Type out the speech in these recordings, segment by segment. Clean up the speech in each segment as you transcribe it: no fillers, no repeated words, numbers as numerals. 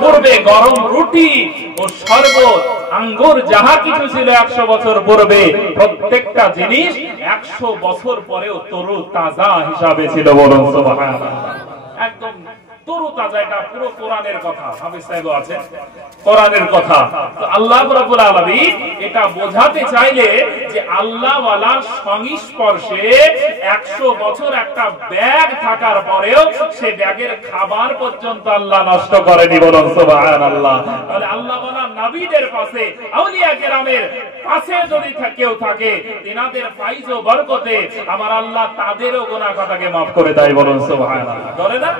পূর্বে গরম রুটি ও শরবত আঙ্গুর যাহা কিছু ছিল 100 বছর পূর্বে প্রত্যেকটা জিনিস 100 বছর পরেও তরু তাজা হিসাবে ছিল। বলুন সুবহানাল্লাহ। একদম তরু তাজা। এটা পুরো কোরআনের কথা। হাফেজ সাহেব আছেন, কোরআনের কথা। তো আল্লাহ রাব্বুল আলামিন এটা বোঝাতে চাইলে যে আল্লাহ ওয়ালার সংস্পর্শে 100 বছর একটা ব্যাগ থাকার পরেও সে ব্যাগের খাবার পর্যন্ত আল্লাহ নষ্ট করেনি। বলুন সুবহানাল্লাহ। তাহলে আল্লাহ ওয়ালা নবীদের পাশে, আউলিয়া কেরামের পাশে যদি কেউ থাকে, তিনাদের ফাইজ ও বরকতে আমার আল্লাহ তাদেরও গুনাহ খাতাকে maaf করে দেয়। বলুন সুবহানাল্লাহ। করে না?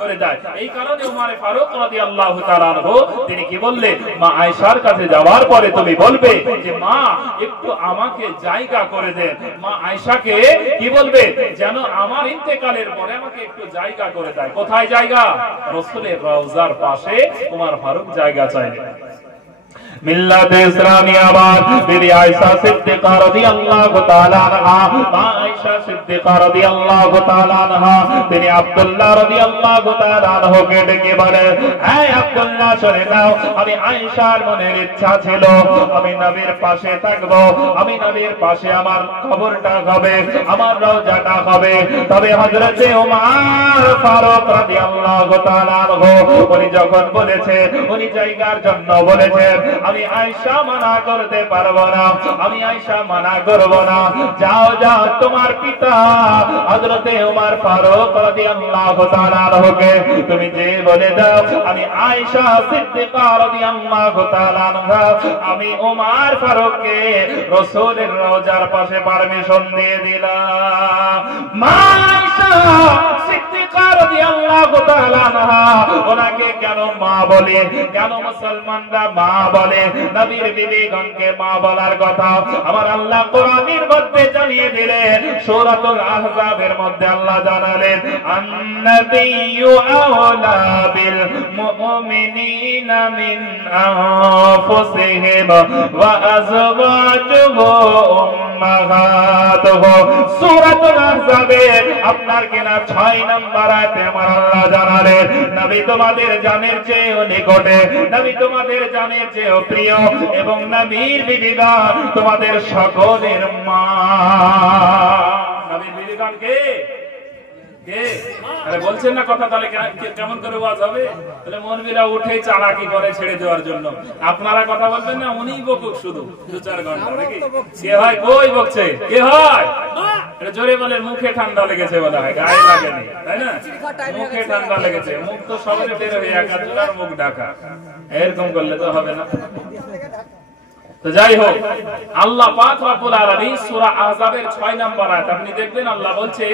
করে দেয়। এই কারণে উমর ফারুক রাদিয়াল্লাহু তাআলা আনহু তিনি কি বললেন, মা আয়েশার কাছে যাওয়ার পরে তুমি বলবে যে মা একটু আমাকে জায়গা করে দেন। মা আয়েশাকে কি বলবে, যেন আমার ইন্তেকালের পরে আমাকে একটু জায়গা করে দেয়। কোথায় জায়গা? রাসূলের রওজার পাশে উমর ফারুক জায়গা চাইলেন। মিল্লাত ইসলামিয়াবাদ বিবি আয়েশা সিদ্দিকা রাদিয়াল্লাহু তাআলা আনহা, মা আয়েশা সিদ্দিকা রাদিয়াল্লাহু তাআলা আনহা তিনি আব্দুল্লাহ রাদিয়াল্লাহু তাআলা আনহুকে ডেকে বলেন, হে আব্দুল্লাহ শুনে নাও, আমি আয়েশার মনের ইচ্ছা ছিল আমি নবীর পাশে থাকব, আমি নবীর পাশে আমার কবরটা হবে, আমার রওজাটা হবে। তবে হযরতে ওমর ফারুক রাদিয়াল্লাহু তাআলা আনহু উনি যখন বলেছে, উনি জায়গার জন্য বলেছেন, আমি আয়েশা মানা করতে পারবো না, আমি আয়েশা মানা করব না। যাও যাও তোমার পিতা হযরতে ওমর ফারুক রাদিয়াল্লাহু তাআলা আনহুকে তুমি যে বলে দাও আমি আয়েশা সিদ্দিকা রাদিয়াল্লাহু তাআলা আনহা আমি ওমর ফারুককে রাসূলের রওজার পাশে পারমিশন দিয়ে দিলাম। মা আয়েশা সিদ্দিকা রাদিয়াল্লাহু তাআলা আনহা ওনাকে কেন মা বলে, কেন মুসলমানরা মা বলে? নবীর বিবিগণকে মা বলার কথা আমার আল্লাহ কোরআনের মধ্যে জানিয়ে দিলেন। সূরাতুল আহজাবের মধ্যে আল্লাহ জানালেন, আন-নাবিয়্যু আওলা বিল মুমিনিনা মিন আনফুসিহিম ওয়া আযওয়াজুহু উম্মাহাতুহু। সূরাতুল আহজাবের আপনার কিনা 6 নম্বর আয়াতে আমার আল্লাহ জানালেন, নবী তোমাদের জানের চেয়ে নিকটে, নবী তোমাদের জানের চেয়ে প্রিয়, এবং নবীর বিবিগণ তোমাদের সকলের মা। নবীর বিবিগণ কে? কে? আরে বলছেন না কথা, তাহলে কেমন করে ওয়াজ হবে? তাহলে মনবিরা উঠে চালাকি করে ছেড়ে দেওয়ার জন্য। আপনারা কথা বলবেন না, উনিই বকুক শুধু 2-4 ঘন্টা নাকি? কে হয়? কই বকছে? কে হয়? এটা জোরে বলেন, মুখে ঠান্ডা লেগেছে বলা হয়, গায়ে লাগেনি, তাই না? মুখে ঠান্ডা লেগেছে, মুখ তো সবাই বের হয়ে একাধিকার মুখ ঢাকা, এরকম করলে তো হবে না। তো যাই হোক, আল্লাহ পাক রব্বুল আলামিন সূরা আহজাবের 6 নম্বর আয়াত আপনি দেখবেন আল্লাহ বলছে,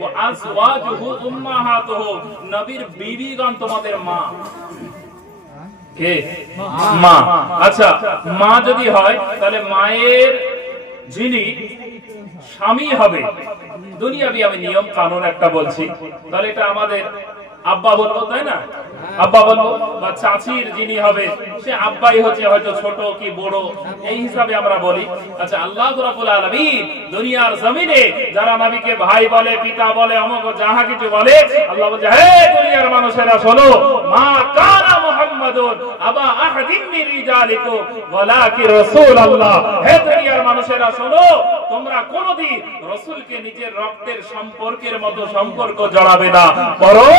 ওয়া আযওয়াজুহু উম্মাহাতুহু, নবীর বিবিগণ তোমাদের মা। কে? মা। আচ্ছা, মা যদি হয় তাহলে মায়ের যিনি স্বামী হবে, দুনিয়াবি আমি নিয়ম কানুন একটা বলছি, তাহলে এটা আমাদের আব্বা বলবো, তাই না? আব্বা বলবো। বা চাচির যিনি হবে সে আব্বাই হচ্ছে, হয়তো ছোট কি বড় এই হিসাবে আমরা বলি। আচ্ছা, আল্লাহ রাব্বুল আলামিন দুনিয়ার জমিনে যারা নবীকে ভাই বলে, পিতা বলে, অমুক যাহা কিছু বলে, আল্লাহ বলছে, হে দুনিয়ার মানুষেরা শোনো, মা কানা মুহাম্মাদুন আবা আহাদিন মিন রিজালিকুম ওয়ালাকিন রাসূলুল্লাহ। হে দুনিয়ার মানুষেরা শোনো, তোমরা কোনদিন রাসূলকে নিজের রক্তের সম্পর্কের মতো সম্পর্ক জড়াবে না, বরং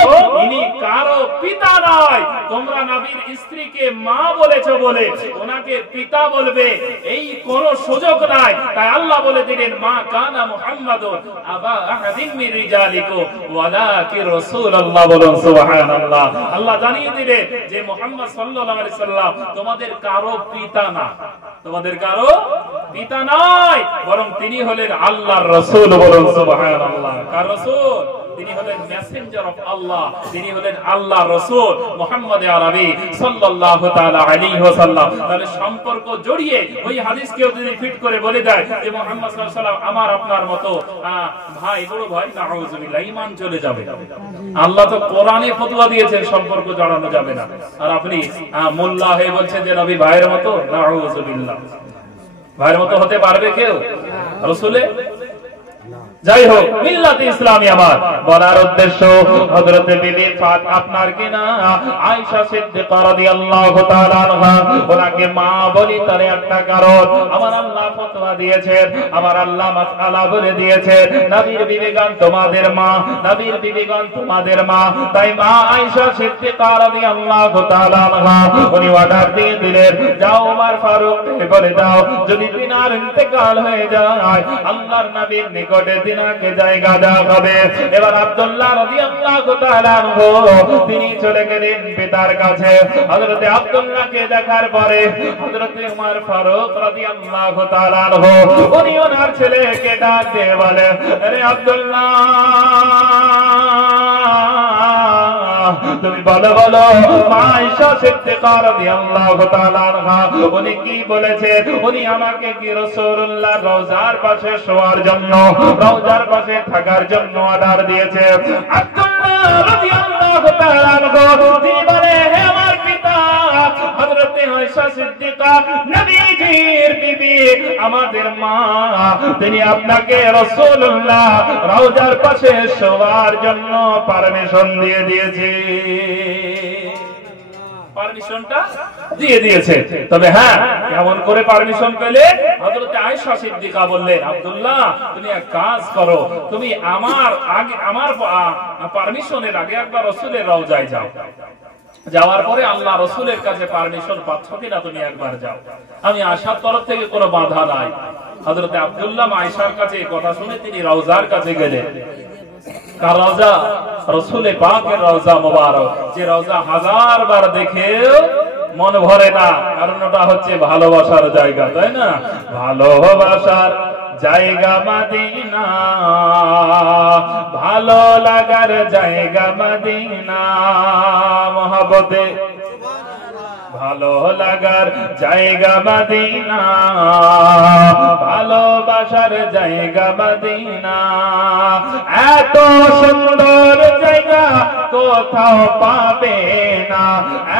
ইনি কারো পিতা নয়। তোমরা নবীর স্ত্রীকে মা বলেছো বলে ওনাকে পিতা বলবে, এই কোন সুযোগ নাই। তাই আল্লাহ বলে দিলেন, মা কানা মুহাম্মাদুন আবা আহাদিন মিন রিজালিকুম ওয়ালাকিন রাসূলুল্লাহ। বলুন সুবহানাল্লাহ। আল্লাহ জানিয়ে দিলেন যে মুহাম্মদ সাল্লাল্লাহু আলাইহি সাল্লাম তোমাদের কারো পিতা না, তোমাদের কারো পিতা নয়, বরং তিনি হলেন আল্লাহর রাসূল। বলুন সুবহানাল্লাহ। কার রাসূল? তিনি হলেন মেসেঞ্জার অফ আল্লাহ, তিনি হলেন আল্লাহর রাসূল মুহাম্মদ আরবি সাল্লাল্লাহু তাআলা আলাইহি ওয়াসাল্লাম। তাহলে সম্পর্ক জড়িয়ে ওই হাদিসকেও যদি ফিট করে বলে দেয় যে মুহাম্মদ সাল্লাল্লাহু আলাইহি ওয়াসাল্লাম আমার আপনার মতো ভাই, বড় ভাই, নাউযুবিল্লাহ, ঈমান চলে যাবে। আল্লাহ তো কোরআনে ফতোয়া দিয়েছেন সম্পর্ক জড়ানো যাবে না, আর আপনি মোল্লা হয়ে বলছেন যে নবী ভাইয়ের মতো। নাউযুবিল্লাহ। ভাইয়ের মতো হতে পারবে কেউ রাসূলে? যাই হোক, মিল্লাতে ইসলামী আমার বলার উদ্দেশ্য, হযরত বিবি আপনার কিনা আয়েশা সিদ্দিকা রাদিয়াল্লাহু তাআলা আনহা, ওনাকে মা বলি তার একটা কারণ, আমার আল্লাহ ফতোয়া দিয়েছেন, আমার আল্লাহ মাসআলা বলে দিয়েছেন, নবীর বিবিগণ তোমাদের মা, নবীর বিবিগণ তোমাদের মা। তাই মা আয়েশা সিদ্দিকা রাদিয়াল্লাহু তাআলা আনহা উনি অর্ডার দিয়ে দিলেন, যাও ওমর ফারুককে বলে দাও, যদি তিনার ইন্তেকাল হয়ে যায় আল্লাহর নবীর নিকটে তিনাকে জায়গা দেওয়া হবে। এবার আব্দুল্লাহ রাদিয়াল্লাহু তাআলা আনহু তিনি চলে গেলেন পিতার কাছে। হযরত আব্দুল্লাহকে দেখার পরে হযরত ওমর ফারুক রাদিয়াল্লাহু তাআলা আনহু উনি ওনার ছেলেকে ডাক দিয়ে বলে, আরে আব্দুল্লাহ, তুমি বলো বলো মা আয়েশা সিদ্দিকা রাদিয়াল্লাহু তাআলা আনহা উনি কি বলেছেন? উনি আমাকে কি রাসূলুল্লাহ রওজার পাশে শোয়ার জন্য, রওজার পাশে থাকার জন্য অর্ডার দিয়েছে। আব্দুল্লাহ রাদিয়াল্লাহু তাআলা আনহু তিনি বলে, হে আমার পিতা হযরত আয়েশা সিদ্দিকা নবীজির বিবি, আমাদের মা, তিনি আপনাকে রাসূলুল্লাহ রওজার পাশে শোয়ার জন্য পারমিশন দিয়ে দিয়েছে, পারমিশনটা দিয়ে দিয়েছে। তবে হ্যাঁ, কেমন করে পারমিশন পেলে? হযরত আয়েশা সিদ্দিকা বললেন, আব্দুল্লাহ তুমি এক কাজ করো, তুমি আমার আগে, আমার পারমিশনের আগে একবার রাসূলের রওজায় যাও, যাওয়ার পরে আল্লাহ রাসূলের কাছে পারমিশন পাচ্ছ কিনা তুমি একবার যাও, আমি আয়েশার তরফ থেকে কোনো বাধা নাই। হযরত আব্দুল্লাহ আয়েশার কাছে এই কথা শুনে তিনি রওজার কাছে গেলেন। কার রওজা? রাসূলে পাকের রওজা মোবারক, যে রওজা হাজার বার দেখেও মন ভরে না, কারণ ওটা হচ্ছে ভালোবাসার জায়গা, তাই না? ভালোবাসার জায়গা মদিনা, ভালো লাগার জায়গা মদিনা, মহব্বতে ভালো লাগার জায়গা মদিনা, ভালোবাসার জায়গা মদিনা, এত সুন্দর জায়গা কোথাও পাবে না,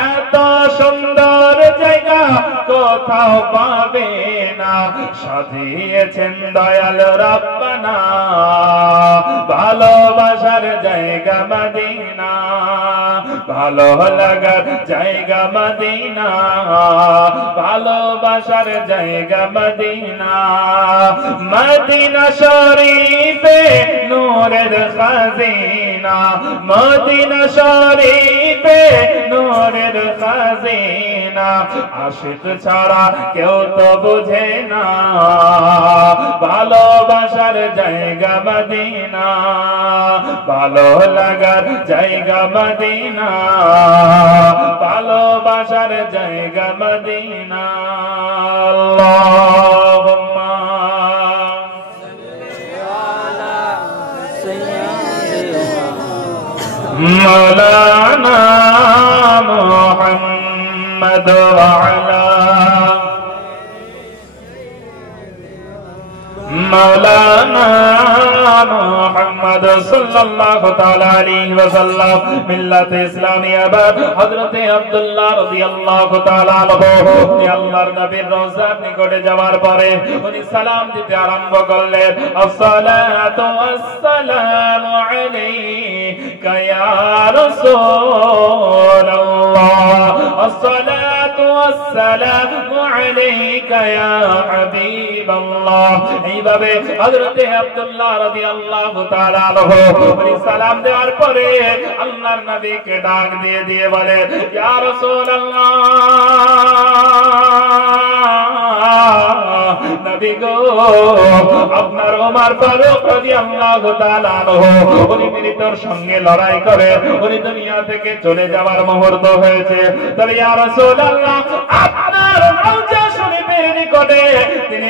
এত সুন্দর জায়গা কোথাও পাবে না, সাজিয়েছেন দয়াল রব্বানা, ভালোবাসার জায়গা মদিনা, ভালো লাগার জায়গা মদিনা, ভালোবাসার জায়গা মদিনা, মদিনা শরীফে নূরের খাজিনা, মদিনা শরীফে নূরের খাজিনা, আশিক ছাড়া কেউ তো বুঝে না, ভালোবাসার জায়গা মদিনা, ভালো লাগার জায়গা মদিনা, ভালোবাসার জায়গা মদিনা। আল্লাহুম্মা মাওলানা মুহাম্মদ ওয়া আলা মাওলানা মুহাম্মদ সাল্লাল্লাহু তাআলা আলাইহি ওয়াসাল্লাম। মিল্লাতে ইসলামিয়া বাদ হযরত আব্দুল্লাহ রাদিয়াল্লাহু তাআলা আনহু উনি আল্লাহর নবীর রওজার নিকটে যাওয়ার পরে উনি সালাম দিতে আরম্ভ করলেন, আসসালাতু ওয়াসসালামু আলাইকা ইয়া রাসূলুল্লাহ, আসসালাতু ওয়াসসালামু আলাইকা ইয়া হাবিবাল্লাহ। এইভাবে হযরত আব্দুল্লাহ রাদিয়াল্লাহু তাআলা আনহু উনি সালাম দেওয়ার পরে আল্লাহর নবীকে ডাক দিয়ে দিয়ে বলে, ইয়া রাসূলুল্লাহ, নবী গো, আপনার ওমর ফারুক রাদিয়াল্লাহু তাআলা আনহু উনি মৃত্যুর সঙ্গে লড়াই করে উনি দুনিয়া থেকে চলে যাওয়ার মুহূর্ত হয়েছে। তবে ইয়া রাসূলুল্লাহ, আপনার রওজা শরীফের নিকটে তিনি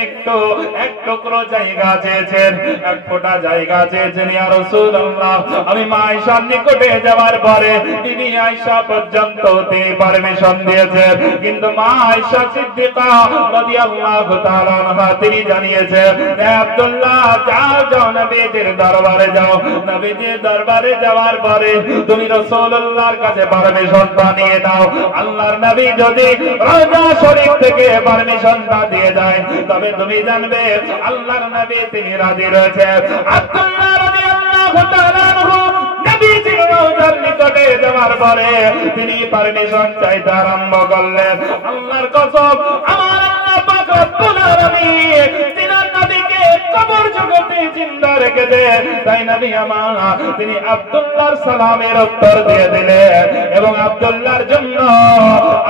এক টুকরো জায়গা চেয়েছেন, এক ফোঁটা জায়গা চেয়েছেন। ইয়া রাসূলুল্লাহ, আমি মা আয়েশার নিকটে যাওয়ার পরে বিবি আয়েশা পর্যন্ত তিনি পারমিশন দিয়েছেন, কিন্তু মা আয়েশা সিদ্দিকা রাদিয়াল্লাহু তাআলা আনহা তিনি জানিয়েছেন, হে আব্দুল্লাহ, যাও যাও নবীজির দরবারে যাও, নবীজির দরবারে যাওয়ার পরে তুমি রাসূলুল্লাহর কাছে পারমিশনটা নিয়ে নাও। আল্লাহর নবী যদি রওজা শরীফ থেকে পারমিশনটা দিয়ে যায় তবে তুমি জানবে আল্লাহর নবী তিনি রাজি রয়েছেন। আব্দুল্লাহ রাদিয়াল্লাহু তাআলা আনহু নবীজির রওজার নিকটে যাওয়ার পরে তিনি পারমিশন চাইতে আরম্ভ করলেন। আল্লাহর কসম, আমার আল্লাহ পাক রব্বুল আলামিন তিনার নবীকে কবর জগতে জিন্দা রেখেছে। তাই নবী আমার তিনি আব্দুল্লাহর সালামের উত্তর দিয়ে দিলেন এবং আব্দুল্লাহর জন্য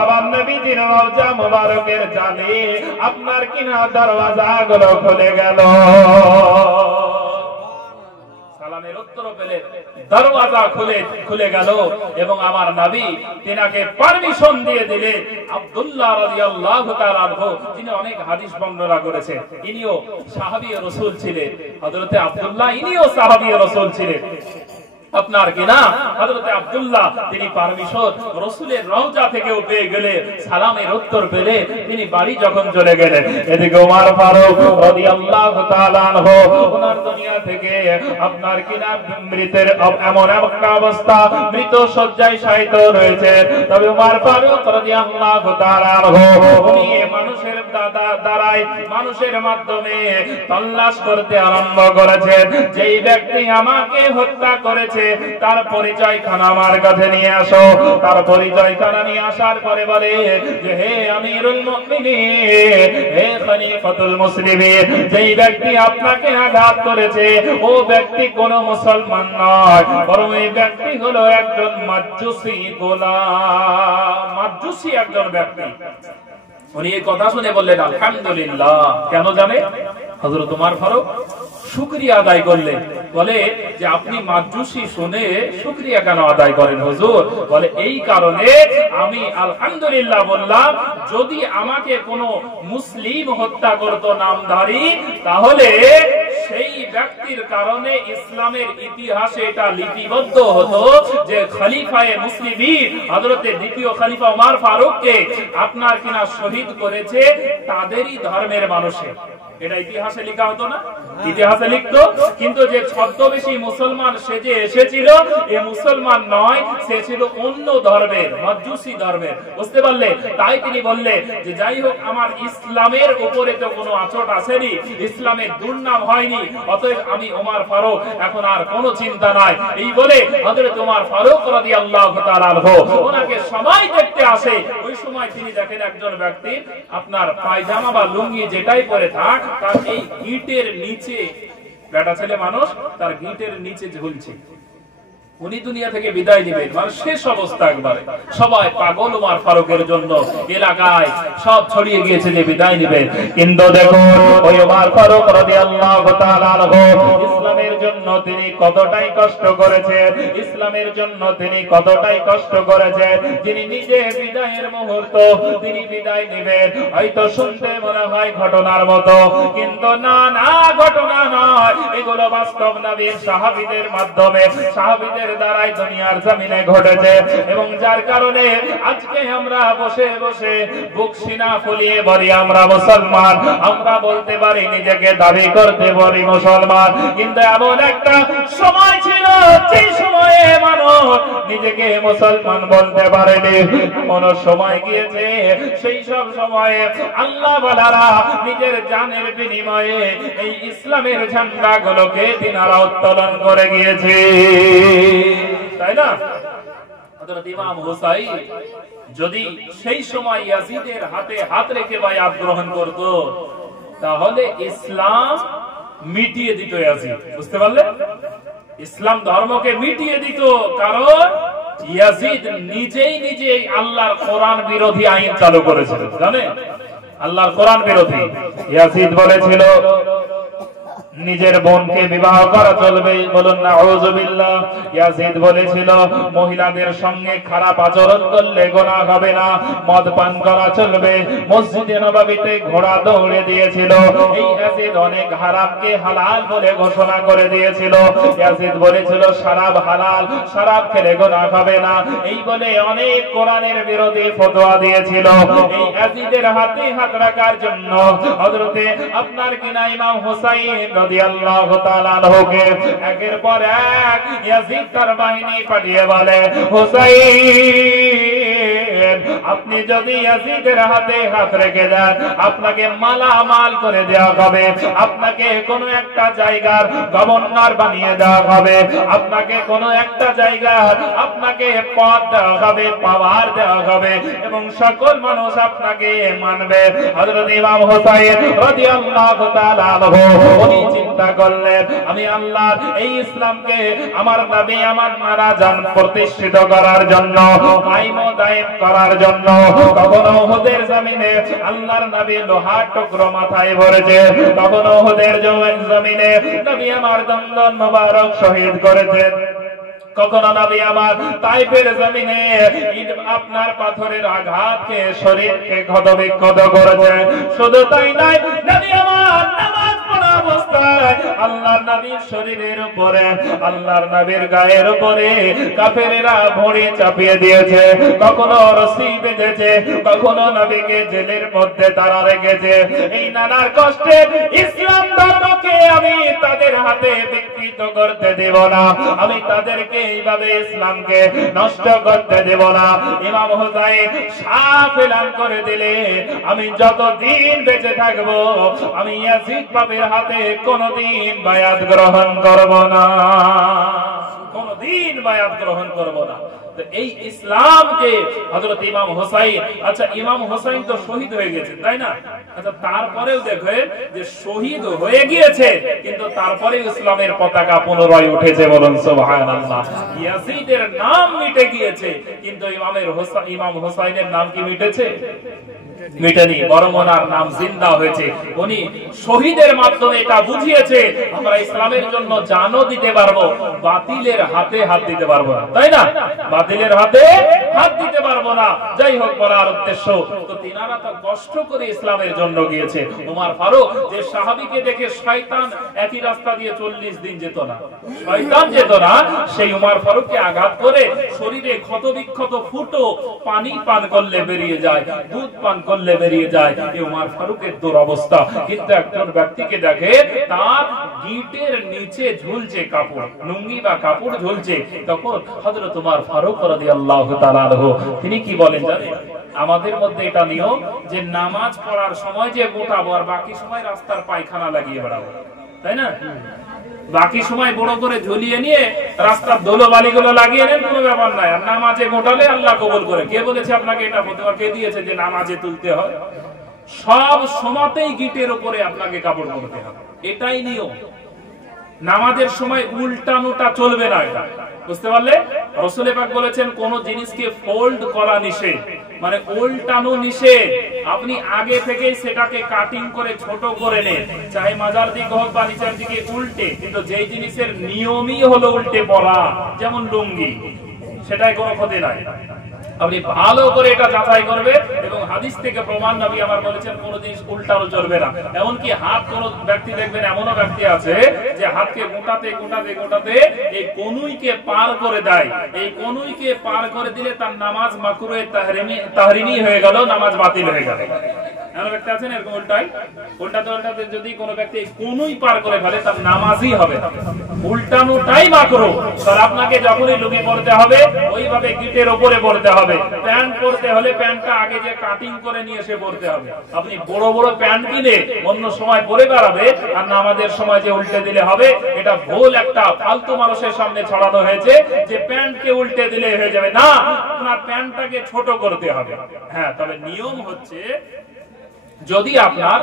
আবার নবীজির রওজা মুবারকের জালে আপনার কিনা দরওয়াজাগুলো খুলে গেল। সালামের উত্তর পেলে দরওয়াজা খুলে গেল এবং আমার নবী তিনাকে পারমিশন দিয়ে দিলেন। আব্দুল্লাহ রাদিয়াল্লাহু তাআলা আনহু তিনি অনেক হাদিস বর্ণনা করেছেন, ইনিও সাহাবী রাসূল ছিলেন। হযরতে আব্দুল্লাহ ইনিও সাহাবী রাসূল ছিলেন। আপনার কিনা হযরতে আব্দুল্লাহ তিনি পারমিশন রাসূলের রওজা থেকেও পেয়ে গেলে, সালামের উত্তর পেলে তিনি বাড়ি যখন চলে গেলেন। এদিকে ওমর ফারুক রাদিয়াল্লাহু তাআলা আনহু ওনার দুনিয়া থেকে আপনার কিনা মৃতের এমন একটা অবস্থা, মৃত শয্যায় শায়িত রয়েছে। তবে ওমর ফারুক রাদিয়াল্লাহু তাআলা আনহু উনি মানুষের দ্বারাই মানুষের মাধ্যমে তল্লাশ করতে আরম্ভ করেছেন। যেই ব্যক্তি আমাকে হত্যা করেছে তার পরিচয় খানা আমার কাছে নিয়ে আসো। তার পরিচয় খানা নিয়ে আসার পরে বলে যে হে আমিরুল মুমিনিন, হে খলিফাতুল মুসলিমিন, যেই ব্যক্তি আপনাকে আঘাত করেছে ও ব্যক্তি কোন মুসলমান নয়, বরং এই ব্যক্তি হলো একজন মাজুসি গোলাম, মাজুসি একজন ব্যক্তি। উনি এই কথা শুনে বললেন আলহামদুলিল্লাহ। কেন জানে? হযরত ওমর ফারুক শুকরিয়া আদায় করলেন। বলে যে আপনি মাজুসি শুনে শুকরিয়া কেন আদায় করেন হুজুর? বলে এই কারণে আমি আলহামদুলিল্লাহ বললাম, যদি আমাকে কোনো মুসলিম হত্যা করত নামধারী, তাহলে সেই ব্যক্তির কারণে ইসলামের ইতিহাসে এটা লিপিবদ্ধ হতো যে খলিফায়ে মুসলিমিন হযরতে দ্বিতীয় খলিফা ওমর ফারুককে আপনার কিনা শহীদ করেছে তাদেরই ধর্মের মানুষে। এটা ইতিহাসে লেখা হতো না? ইতিহাসে লিখতো। কিন্তু যে ছদ্মবেশী মুসলমান সেজে এসেছিল এ মুসলমান নয়, সে ছিল অন্য ধর্মের, মাজুসি ধর্মের। বুঝতে পারলে? তাই তিনি বললেন যে যাই হোক আমার ইসলামের উপরে তো কোনো আঁচড় আসেনি, ইসলামের দুর্নাম হয়নি, অতএব আমি ওমর ফারুক এখন আর কোনো চিন্তা নাই। এই বলে হযরত ওমর ফারুক রাদিয়াল্লাহু তাআলা আনহু ওনাকে সবাই দেখতে আসে। ওই সময় তিনি দেখেন একজন ব্যক্তি আপনার পায়জামা বা লুঙ্গি যেটাই পরে থাক, তার এই গিটের নিচে, বেটা ছেলে মানুষ, তার গিটের নিচে ঝুলছে। উনি দুনিয়া থেকে বিদায় নেবেন, মানে শেষ অবস্থা একবারে। সবাই পাগল ওমর ফারুকের জন্য, এলাকায় সব ছড়িয়ে গিয়েছে যে বিদায় নেবেন। কিন্তু দেখুন ওই ওমর ফারুক রাদিয়াল্লাহু তাআলা আনহু ইসলামের জন্য তিনি কতটাই কষ্ট করেছেন, ইসলামের জন্য তিনি কতটাই কষ্ট করেছেন। তিনি নিজে বিদায়ের মুহূর্ত তিনি বিদায় নেবেন, হয়তো শুনতে মনে হয় ঘটনার মতো, কিন্তু না না, ঘটনা নয়, এগুলো বাস্তব নবীর সাহাবীদের মাধ্যমে, সাহাবীদের দ্বারাই দুনিয়ার জমিনে ঘটেছে। এবং যার কারণে আজকে আমরা বসে বসে বুক সিনা ফুলিয়ে বলি আমরা মুসলমান, আমরা বলতে পারি, নিজেকে দাবি করতে পারি মুসলমান। কিন্তু এমন একটা সময় ছিল যে সময়ে মানুষ নিজেকে মুসলমান বলতে পারেনি, এমন সময় গিয়েছে সেই সব সময়ে আল্লাহ ওয়ালারা নিজের জানের বিনিময়ে এই ইসলামের ঝান্ডা গুলোকে তিনারা উত্তোলন করে গিয়েছে, তাই না? হযরত ইমাম হুসাইন যদি সেই সময় ইয়াজিদের হাতে হাত রেখে বায়াত গ্রহণ করত, তাহলে ইসলাম মিটিয়ে দিত ইয়াজিদ। বুঝতে পারলে? ইসলাম ধর্মকে মিটিয়ে দিত, কারণ ইয়াজিদ নিজেই আল্লাহর কোরআন বিরোধী আইন চালু করেছিল। জানেন, আল্লাহর কোরআন বিরোধী। ইয়াজিদ বলেছিল নিজের বোনকে বিবাহ করা চলবে, বলুন নাউযুবিল্লাহ। ইয়াজিদ বলেছিল মহিলাদের সঙ্গে খারাপ আচরণ করলে গুনাহ হবে না, মদ পান করা চলবে। মসজিদে নববীতে ঘোড়া দৌড়ে দিয়েছিল। এই ইয়াজিদ অনেক হারামকে হালাল বলে ঘোষণা করে দিয়েছিল। ইয়াজিদ বলেছিল শরাব হালাল, শরাব খেলে গুনাহ হবে না, এই বলে অনেক কোরআনের বিরোধী ফতোয়া দিয়েছিল। এই ইয়াজিদের হাতে হাত রাখার জন্য হযরতে আপনার কিনা ইমাম হুসাইন রাদিয়াল্লাহু তাআলা আনহুকে একের পর এক ইয়াজিদ তার বাহিনী পাঠিয়ে বলে হুসাইন দিবেন। আপনি যদি ইয়াজিদের হাতে হাত রেখে দেন, আপনাকে মালামাল করে দেওয়া হবে, আপনাকে কোনো একটা জায়গার গভর্নর বানিয়ে দেওয়া হবে, আপনাকে কোনো একটা জায়গার আপনাকে পদ দেওয়া হবে, পাওয়ার দেওয়া হবে, এবং সকল মানুষ আপনাকে মানবে। হযরত ইমাম হুসাইন রাদিয়াল্লাহু তাআলা আনহু উনি চিন্তা করলেন, আমি আল্লাহর এই ইসলামকে আমার নবী আমার মারা যান প্রতিষ্ঠিত করার জন্য, কায়েম ও দায়েম করার জন্য। কখনো উহুদের জমিনে আল্লাহর নবী লোহার টুকরো মাথায় ভরেছে, কখনো উহুদের জমিনে নবী আমার দন্দন মোবারক শহীদ করেছেন, কখনো নবী আমার তাইফের জমিনে আপনার পাথরের আঘাতকে শরীরকে ক্ষতবিক্ষত করেছে। শুধু তাই নয়, নবী আমার নামাজ পড়া অবস্থায় আল্লাহর নবীর শরীরের উপরে, আল্লাহর নবীর গায়ের উপরে কাফেরেরা ভড়ি চাপিয়ে দিয়েছে, কখনো রশি বেঁধেছে, কখনো নবীকে জেলের মধ্যে তারা রেখেছে। এই নানার কষ্টে ইসলাম ধর্মকে আমি তাদের হাতে বিকৃত করতে দেব না, আমি তাদেরকে এইভাবে ইসলামকে নষ্ট করতে দেব না। ইমাম হুসাইন সাফ এলান করে দিলে, আমি যতদিন বেঁচে থাকবো আমি ইয়াজিদ বাবের হাতে কোনদিন বায়াত গ্রহণ করব না, কোনদিন বায়াত গ্রহণ করব না। তো এই ইসলামকে হযরত ইমাম হুসাইন, আচ্ছা ইমাম হুসাইন তো শহীদ হয়ে গেছে তাই না, আচ্ছা তারপরেও দেখেন যে শহীদ হয়ে গিয়েছে কিন্তু তারপরে ইসলামের পতাকা পুনরায় উঠেছে, বলুন সুবহানাল্লাহ। ইয়াজিদের নাম মিটে গিয়েছে কিন্তু ইমাম হুসাইনের নাম কি মিটেছে? মিটেনি, বরং ওনার নাম জিন্দা হয়েছে। উনি শহীদের মাধ্যমে এটা বুঝিয়েছে আমরা ইসলামের জন্য জানও দিতে পারবো, বাতিলের হাতে হাত দিতে পারবো না, তাই না? বাতিলের হাতে হাত দিতে পারবো না। যাই হোক, বলার উদ্দেশ্য তো তিনারা তো কষ্ট করে ইসলামের জন্য গিয়েছে। ওমর ফারুক যে সাহাবীকে দেখে শয়তান একই রাস্তা দিয়ে 40 দিন যেত না, শয়তান যেত না, সেই ওমর ফারুককে আঘাত করে শরীরে ক্ষত বিক্ষত ফুটো পানি পান করলে বেরিয়ে যায়, দুধ পান করলে বেরিয়ে যায়। এই ওমর ফারুকের দুরবস্থা। কিন্তু একজন ব্যক্তিকে দেখে তার গিটের নিচে ঝুলছে কাপড়, লুঙ্গি বা কাপড় ঝুলছে, তখন হযরত ওমর ফারুক রাদিয়াল্লাহু তাআলা আনহু তিনি কি বলেন জানেন? আমাদের মধ্যে এটা নিয়ম যে নামাজ পড়ার সময় যে গোটাবো আর বাকি সময় রাস্তার পায়খানা লাগিয়ে বেড়াবো, তাই না? বাকি সময় বড় করে ঝুলিয়ে নিয়ে রাস্তার ধুলো বালিগুলো লাগিয়ে নেন, কোনো ব্যাপার নাই। আর নামাজে গোটালে আল্লাহ কবুল করে। কে বলেছে আপনাকে এটা ফতোয়া? কে দিয়েছে যে নামাজে তুলতে হয়? সব সময়তেই গিটের উপরে আপনাকে কাপড় পরতে হবে, এটাই নিয়ম। নামাজের সময় উল্টানোটা চলবে না, এটা বুঝতে পারলে? রাসূল পাক বলেছেন কোন জিনিসকে ফোল্ড করা নিষেধ, মানে উল্টানো নিষেধ। আপনি আগে থেকে সেটাকে কাটিং করে ছোট করে নেন, চাহে মাজার দিক হোক বা নিচের দিকে উল্টে, কিন্তু যেই জিনিসের নিয়মই হলো উল্টে পড়া, যেমন লুঙ্গি, সেটাই কোনো ক্ষতি নাই। আপনি ভালো করে এটা যাচাই করবে এবং হাদিস থেকে প্রমাণ নবী আমার বলেছেন কোন জিনিস উল্টানো চলবে না। এমনকি হাত কোন ব্যক্তি দেখবেন এমনও ব্যক্তি আছে যে হাতকে গোটাতে গোটাতে গোটাতে এই কনুইকে পার করে দেয়, এই কনুইকে পার করে দিলে তার নামাজ মাকরুহে তাহরিমি হয়ে গেল, নামাজ বাতিল হয়ে গেল। এমন ব্যক্তি আছেন এরকম উল্টাতে উল্টাতে যদি কোন ব্যক্তি কনুই পার করে ফেলে তার নামাজই হবে না, উল্টানোটাই মাকরুহ। তার আপনাকে যখনই লুঙ্গি পরতে হবে ওইভাবে গিটের উপরে পরতে হবে, প্যান্ট পরতে হলে প্যান্টটা আগে যে কাটিং করে নিয়ে এসে পরতে হবে। আপনি বড় বড় প্যান্ট কিনে অন্য সময় পরে বেড়াবে আর নামাজের সময় যে উল্টে দিলে হবে, এটা ভুল একটা ফালতু মানুষের সামনে ছড়ানো হয়েছে যে প্যান্টকে উল্টে দিলে হয়ে যাবে। না, আপনার প্যান্টটাকে ছোট করতে হবে। হ্যাঁ, তবে নিয়ম হচ্ছে যদি আপনার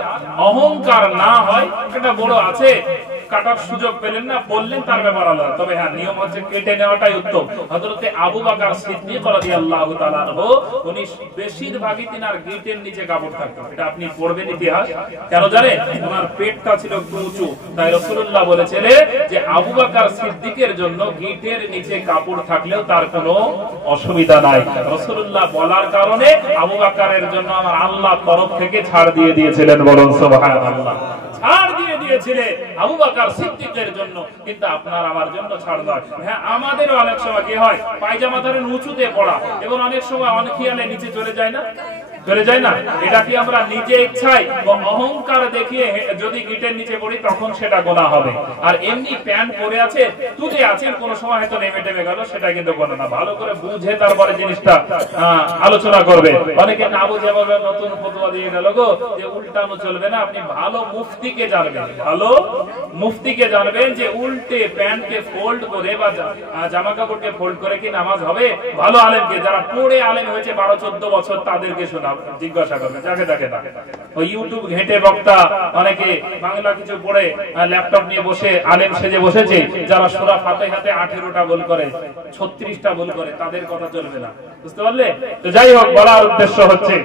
অহংকার না হয়, এটা বড় আছে কাটার সুযোগ পেলেন না, বললেন, তার ব্যাপার আলাদা। তবে হ্যাঁ, নিয়ম হচ্ছে কেটে নেওয়াটাই উত্তম। হযরতে আবু বকর সিদ্দিক রাদিয়াল্লাহু তাআলা আনহু উনি বেশিরভাগই তিনার গিটের নিচে কাপড় থাকতো। এটা আপনি পড়বেন ইতিহাস, কেন জানেন? ওনার পেটটা ছিল একটু উঁচু, তাই রাসূলুল্লাহ বলেছিলেন যে আবু বকর সিদ্দিকের জন্য গিটের নিচে কাপড় থাকলেও তার কোনো অসুবিধা নাই। রাসূলুল্লাহ বলার কারণে আবু বকরের জন্য আমার আল্লাহ তরফ থেকে ছাড় দিয়ে দিয়েছিলেন, বলুন সুবহানাল্লাহ। ছাড় দিয়ে দিয়েছিলেন আবু বকর সিদ্দিকের জন্য, কিন্তু আপনার আমার জন্য ছাড় নয়। হ্যাঁ, আমাদেরও অনেক সময় কি হয়, পায়জামা ধরেন উঁচুতে পড়া এবং অনেক সময় অনেক খেয়ালে নিচে চলে যায় না, চলে যায় না? এটা কি আমরা নিজে ইচ্ছায় বা অহংকার দেখিয়ে যদি গিটের নিচে পড়ি তখন সেটা গোনা হবে। আর এমনি প্যান্ট পরে আছে, তুলে আছেন, কোন সময় হয়তো নেমে টেমে গেল, সেটা কিন্তু গোনা না। ভালো করে বুঝে তারপরে জিনিসটা আলোচনা করবে। অনেকে না বুঝে বলবে নতুন ফতোয়া দিয়ে গেল গো যে উল্টানো চলবে না। আপনি ভালো মুফতিকে জানবেন, ভালো মুফতিকে জানবেন যে উল্টে প্যান্টকে ফোল্ড করে বা জামা কাপড়কে ফোল্ড করে কি নামাজ হবে? ভালো আলেমকে, যারা পড়ে আলেম হয়েছে 12-14 বছর, তাদেরকে শোনা জিজ্ঞাসা করবেন। যাকে তাকে না, ওই ইউটিউব ঘেটে বক্তা অনেকে বাংলা কিছু পড়ে ল্যাপটপ নিয়ে বসে আলেম সেজে বসেছে, যারা সূরা ফাতিহাতে 18টা ভুল করে, 36টা ভুল করে, তাদের কথা চলবে না। বুঝতে পারলে? তো যাই হোক, বলার উদ্দেশ্য হচ্ছে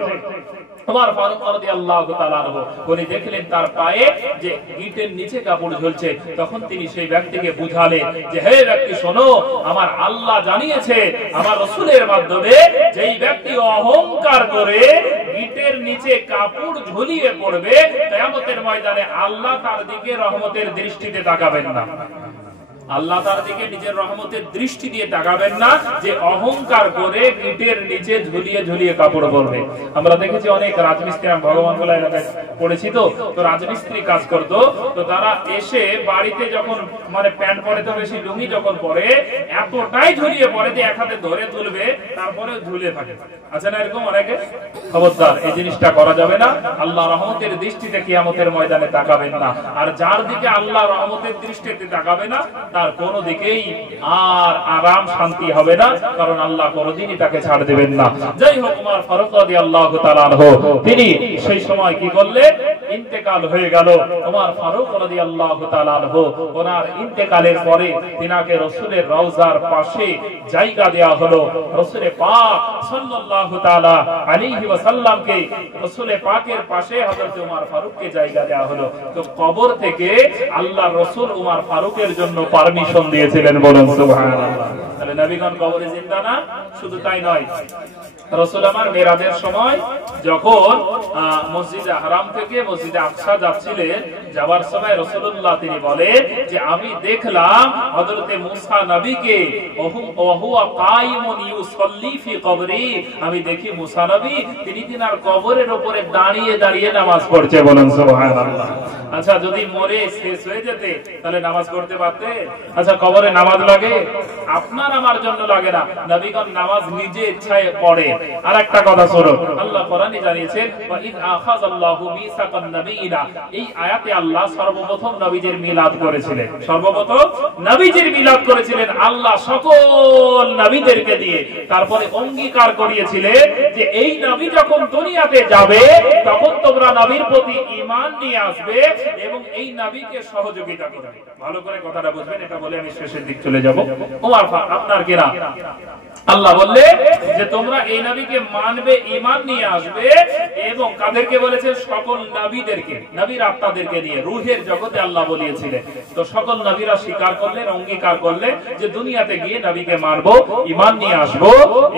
ওমর ফারুক রাদিয়াল্লাহু তাআলা আনহু উনি দেখলেন তার পায়ে যে গিটের নিচে কাপড় ঝুলছে, তখন তিনি সেই ব্যক্তিকে বুঝালেন যে হে ব্যক্তি শোনো, আমার আল্লাহ জানিয়েছে আমার রাসূলের মাধ্যমে যেই ব্যক্তি অহংকার করে গিটের নিচে কাপড় ঝুলিয়ে পড়বে, কিয়ামতের ময়দানে আল্লাহ তার দিকে রহমতের দৃষ্টিতে তাকাবেন না। আল্লাহ তার দিকে নিজের রহমতের দৃষ্টি দিয়ে তাকাবেন না, যে অহংকার করে গিটের নিচে ঝুলিয়ে ঝুলিয়ে কাপড় পরবে। আমরা দেখেছি অনেক রাজমিস্ত্রি, ভগবান বলা এলাকায় পড়েছি, তো রাজমিস্ত্রি কাজ করতো, তো তারা এসে বাড়িতে যখন মানে প্যান্ট পরে, তো বেশি লুঙ্গি যখন পরে এতটাই ঝুলিয়ে পড়ে যে এক হাতে ধরে তুলবে, তারপরে ঝুলিয়ে থাকে। আচ্ছা না এরকম অনেকে? খবরদার, এই জিনিসটা করা যাবে না। আল্লাহ রহমতের দৃষ্টিতে কিয়ামতের ময়দানে তাকাবেন না। আর যার দিকে আল্লাহ রহমতের দৃষ্টিতে তাকাবে না, তার কোনো দিকেই আর আরাম শান্তি হবে না, কারণ আল্লাহ কোনদিনই তাকে ছাড় দেবেন না। যাই হোক, ওমর ফারুক রাদিয়াল্লাহু তাআলা আনহু তিনি সেই সময় কি করলেন? ইন্তেকাল হয়ে গেল। ওমর ফারুক রাদিয়াল্লাহু তাআলা আনহু ওনার ইন্তেকালের পরে তিনাকে রাসূলের রওজার পাশে জায়গা দেয়া হলো। রাসূল পাক সাল্লাল্লাহু তাআলা আলাইহি ওয়াসাল্লামকে রাসূল পাকের পাশে হযরত ওমর ফারুককে জায়গা দেয়া হলো। তো কবর থেকে আল্লাহর রাসূল ওমর ফারুকের জন্য পারমিশন দিয়েছিলেন, বলুন সুবহানাল্লাহ। তাহলে নবীগণ কবরে জিন্দা না? শুধু তাই নয়, রাসূল আমার মেরাজের সময় যখন মসজিদে হারাম থেকে মসজিদে আকসা যাচ্ছিলেন, যাওয়ার সময় রাসূলুল্লাহ তিনি বলেন যে আমি দেখলাম হযরতে মুসা নবীকে ওয়া হুয়া কায়িমুন ইউসাল্লি ফি কবরি, আমি দেখি মুসা নবী তিনি তিনার কবরের উপরে দাঁড়িয়ে দাঁড়িয়ে নামাজ পড়ছে, বলুন সুবহানাল্লাহ। আচ্ছা, যদি মরে শেষ হয়ে যেতে তাহলে নামাজ পড়তে পারতে? আচ্ছা, কবরে নামাজ লাগে? আপনার আমার জন্য লাগে না, নবীগণ নামাজ নিজে ইচ্ছায় পড়ে। আর একটা কথা শুনো, আল্লাহ কোরআনে জানিয়েছেন ওয়া ইয আখাযাল্লাহু মিসাকান নাবিয়িনা, এই আয়াতে আল্লাহ সর্বপ্রথম নবীজির মিলাদ করেছিলেন। সর্বপ্রথম নবীজির মিলাদ করেছিলেন আল্লাহ সকল নবীদেরকে দিয়ে। তারপরে অঙ্গীকার করিয়েছিলেন যে এই নবী যখন দুনিয়াতে যাবে তখন তোমরা নবীর প্রতি ঈমান নিয়ে আসবে এবং এই নবীকে সহযোগিতা করবে। ভালো করে কথাটা বুঝবেন, এটা বলে আমি শেষের দিক চলে যাব। ওমর আপনার কিনা আল্লাহ বললে যে তোমরা এই নবীকে মানবে, ঈমান নিয়ে আসবে, এবং কাদেরকে বলেছে? সকল নবীদেরকে, নবীর আত্মাদেরকে নিয়ে রূহের জগতে আল্লাহ বলিয়েছিলেন। তো সকল নবীরা স্বীকার করলেন, অঙ্গীকার করলেন যে দুনিয়াতে গিয়ে নবীকে মানবো, ঈমান নিয়ে আসবো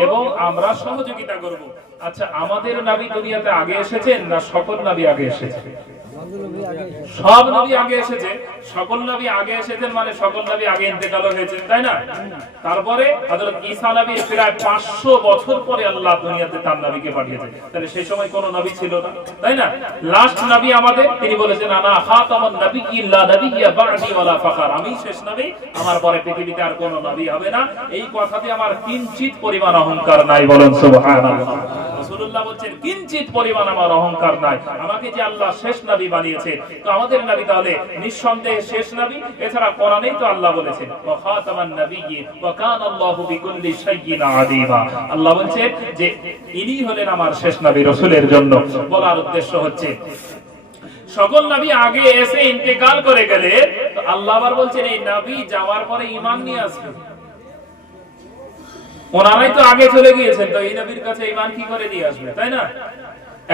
এবং আমরা সহযোগিতা করব। আচ্ছা, আমাদের নবী দুনিয়াতে আগে এসেছেন না সকল নবী আগে এসেছেন? সব নবী আগে এসেছে। সকল নবী আগে এসেছেন মানে সকল নবী আগে ইন্তেকাল হয়েছেন, তাই না? তারপরে হযরত ঈসা নবীর প্রায় 500 বছর পরে আল্লাহ দুনিয়াতে তার নবীকে পাঠিয়েছেন। তাহলে সেই সময় কোন নবী ছিল না, তাই না? লাস্ট নবী আমাদের, তিনি বলেছেন আনা খাতামুন নাবিয়্যিন লা নাবিয়্যা বা'দি ওয়ালা ফাখর, আমি শেষ নবী, আমার পরে পৃথিবীতে আর কোন নবী হবে না। এই কথাতে আমার কিঞ্চিত পরিমাণ অহংকার নাই, বলেন সুবহানাল্লাহ। রাসূলুল্লাহ বলেন কিঞ্চিত পরিমাণ আমার অহংকার নাই, আমাকে যে আল্লাহ শেষ নবী বানিয়েছে। তো আমাদের নবী তাহলে নিঃসন্দেহে শেষ নবী। এছাড়া কোরআনেই তো আল্লাহ বলেছেন ওয়া খাতামান নাবিয়্যিন ওয়া কানা আল্লাহু বিকুল্লি শাইইন আলিমা, আল্লাহ বলেন যে ইনি হলেন আমার শেষ নবী। রাসূলের জন্য বলার উদ্দেশ্য হচ্ছে সকল নবী আগে এসে ইন্তেকাল করে গেলে, তো আল্লাহ আবার বলছেন এই নবী যাওয়ার পরে ঈমান নিয়ে আসবে। ওনারাই তো আগে চলে গিয়েছেন, তো এই নবীর কাছে ঈমান কি করে নিয়ে আসবে, তাই না?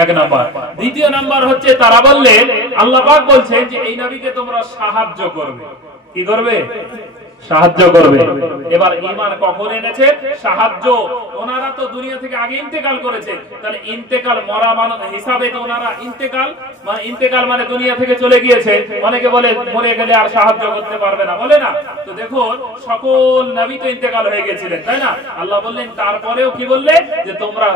এক নাম্বার। দ্বিতীয় নাম্বার হচ্ছে তারা বললেন, আল্লাহ পাক বলছেন যে এই নবীকে তোমরা সাহায্য করবে। কি করবে? সাহায্য করবে। এবার ঈমান কখন এনেছে? সাহায্য। ওনারা তো দুনিয়া থেকে আগে ইন্তেকাল করেছে, তাহলে ইন্তেকাল মরা মানব হিসাবে তো ওনারা ইন্তেকাল মানে দুনিয়া থেকে চলে গিয়েছে। অনেকে বলে মরে গেলে আর সাহায্য করতে পারবে না, বলে না। তো দেখুন সকল নবী তো ইন্তেকাল হয়ে গেছিলেন, তাই না? আল্লাহ বললেন তারপরেও কি বললে যে তোমরা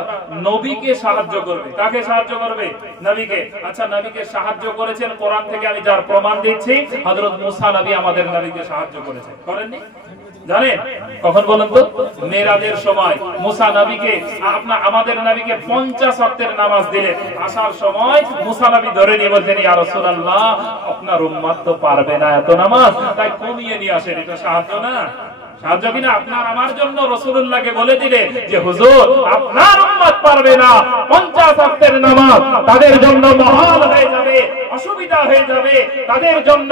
নবীকে সাহায্য করবে। কাকে সাহায্য করবে? নবীকে। আচ্ছা, নবীকে সাহায্য করেছেন কোরআন থেকে আমি যার প্রমাণ দিচ্ছি, হযরত মুসা নবী আমাদের নবীকে সাহায্য করেছেন, করেননি? জানেন কখন বলেন তো? মেরাজের সময় মুসা নবীকে আমাদের নবীকে 50 ওয়াক্তের নামাজ দিলেন। আসার সময় মুসা নবী ধরে নিয়ে বলতেন, ইয়া রাসূলুল্লাহ আপনার উম্মত তো পারবে না এত নামাজ, তাই কমিয়ে নিয়ে আসেন। এটা সাহায্য না? সাহায্য কিনা? আপনার আমার জন্য রাসূলুল্লাহকে বলে দিলে যে হুজুর আপনার উম্মত পারবে না 50 ওয়াক্তের নামাজ, তাদের জন্য মহাল হয়ে যাবে, অসুবিধা হয়ে যাবে, তাদের জন্য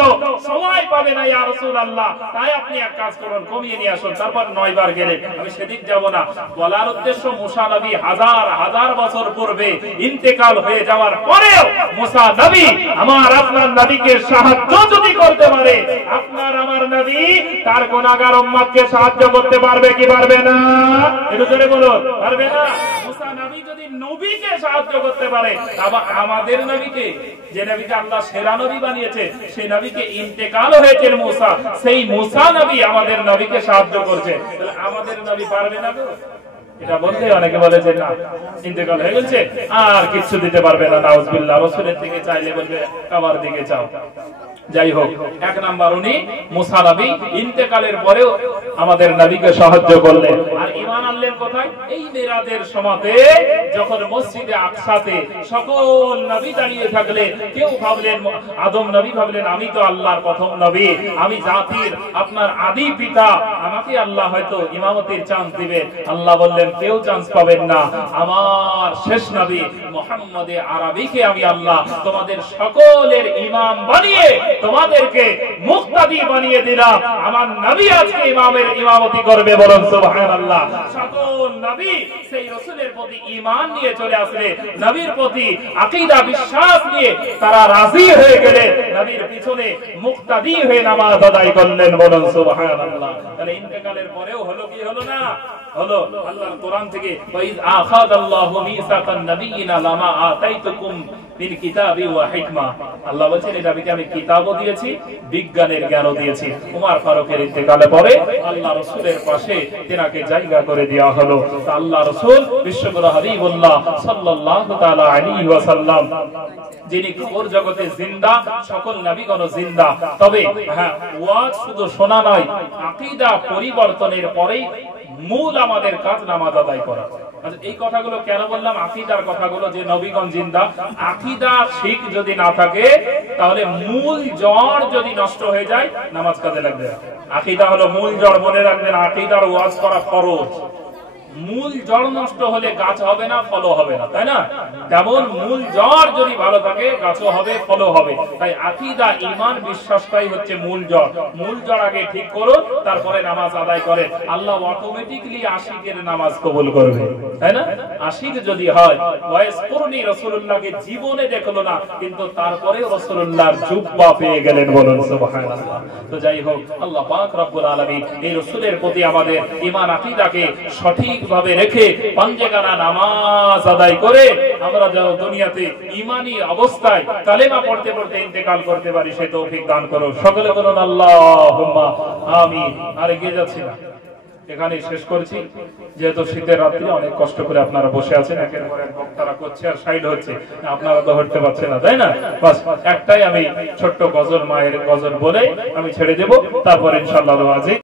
সময় পাবে না ইয়া রাসূলুল্লাহ, তাই আপনি এক কাজ করুন, কমিয়ে নিয়ে আসুন। তারপর 9 বার গেলেন। আমি সেদিক যাব না। বলার উদ্দেশ্য মুসা নবী হাজার হাজার বছর পূর্বে ইন্তেকাল হয়ে যাওয়ার পরেও মুসা নবী আমার আপনার নবীকে সাহায্য যদি করতে পারে, আপনার আমার নবী তার গুনাহগার উম্মত সাহায্য করতে পারবে কি পারবে না? একটু জোরে বলুন, পারবে না? মুসা নবী যদি নবীকে সাহায্য করতে পারে, আবার আমাদের নবীকে, যে নবীকে আল্লাহ সেরা নবী বানিয়েছে, সেই নবীকে ইন্তেকাল হয়েছে মুসা, সেই মুসা নবী আমাদের নবীকে সাহায্য করছে, তাহলে আমাদের নবী পারবে না? এটা বলতে অনেকে বলে যে না ইন্তেকাল হয়ে গেছে আর কিছু দিতে পারবে না, নাউজুবিল্লাহ। রাসূলের দিকে চাইলে বলবে কাবার দিকে চাও। যাই হোক, এক নাম্বার উনি মুসা নবী ইন্তেকালের পরেও আমাদের নবীকে সাহায্য করলেন। আর ঈমান আনলেন কোথায়? এই মিরাজের সময়তে, যখন মসজিদে আকসাতে সকল নবী দাঁড়িয়ে থাকলে, কেউ ভাবলেন আদম নবী ভাবলেন আমি তো আল্লাহর প্রথম নবী, আমি জাতির আপনার আদি পিতা, আমাকে আল্লাহ হয়তো ইমামতির চান্স দিবে। আল্লাহ বললেন কেউ চান্স পাবেন না, আমার শেষ নবী মুহাম্মদে আরবীকে আমি আল্লাহ তোমাদের সকলের ইমাম বানিয়ে তোমাদেরকে মুক্তাদি বানিয়ে দিলাম। আমার নবী আজকে ইমামতি করবে, বলুন সুবহানাল্লাহ। সকল নবী সেই রাসূলের প্রতি ঈমান নিয়ে চলে আসলে, নবীর প্রতি আকীদা বিশ্বাস নিয়ে তারা রাজি হয়ে গেলে, নবীর পিছনে মুক্তাদি হয়ে নামাজ আদায় করলেন, বলুন সুবহানাল্লাহ। তাহলে ইন্তেকালের পরেও হলো কি হলো না? হলো। আল্লাহর কোরআন থেকে ওয়াইজ আখাযাল্লাহু মিসাকান নাবিয়িনা লামা আতাইতুকুম বিল কিতাবি ওয়া হিকমা, আল্লাহ বলেন এই নবীকে আমি কিতাবও দিয়েছি, বিজ্ঞানের জ্ঞানও দিয়েছি। ওমর ফারুকের ইন্তেকালের পরে আল্লাহ রাসূলের পাশে তেনাকে জায়গা করে দেওয়া হলো। আল্লাহ রাসূল বিশ্বনবী হাবিবুল্লাহ সাল্লাল্লাহু তাআলা আলাইহি ওয়াসাল্লাম, যিনি কবর জগতে জিন্দা, সকল নবীগণ জিন্দা। তবে হ্যাঁ, ওয়াজ শুধু শোনা নয়, আকীদা পরিবর্তনের পরেই মূল আমাদের কাজ নামাজ আদায় করা। আচ্ছা, এই কথাগুলো কেন বললাম? আকীদার কথাগুলো, যে নবীগণ জিন্দা, আকীদা ঠিক যদি না থাকে, তাহলে মূল জড় যদি নষ্ট হয়ে যায়, নামাজ কাজে লাগবে। আকীদা হলো মূল জড়, মনে রাখবেন। আকীদার ওয়াজ করা ফরজ। মূল জড় নষ্ট হলে গাছ হবে না, ফলও হবে না, তাই না? তেমন মূল জড় যদি ভালো থাকে, গাছও হবে, ফলও হবে। তাই আকীদা, ঈমান, বিশ্বাসটাই হচ্ছে মূল জড়। মূল জড় আগে ঠিক করুন, তারপরে নামাজ আদায় করে, আল্লাহ অটোমেটিক্যালি আশিকের নামাজ কবুল করবে, তাই না? আশিক যদি হয়, ওয়াইস করুনি রাসূলুল্লাহকে জীবনে দেখলো না, কিন্তু তারপরে রাসূলুল্লাহর জুব্বা পেয়ে গেলেন, বলুন সুবহানাল্লাহ। তো যাই হোক, আল্লাহ পাক রব্বুল আলামিন এই রাসূলের প্রতি আমাদের ঈমান আকীদাকে সঠিক ভাবে রেখে পাঞ্জেগানা নামাজ আদায় করে আমরা যেন দুনিয়াতে ঈমানি অবস্থায় কালেমা পড়তে পড়তে ইন্তেকাল করতে পারি, সে তৌফিক দান করো। সকলে বলুন আল্লাহুম্মা আমিন। আর এগিয়ে যাচ্ছি না, এখানে শেষ করছি। যেহেতু শীতের রাত্রি, অনেক কষ্ট করে আপনারা বসে আছেন, একের পর এক বক্তারা করছে আর সাইড হচ্ছে, আপনারা তো হতে পারছেন না, তাই না? বাস একটাই আমি ছোট্ট গজল, মায়ের গজল বলে আমি ছেড়ে দেব, তারপর ইনশাআল্লাহ আজ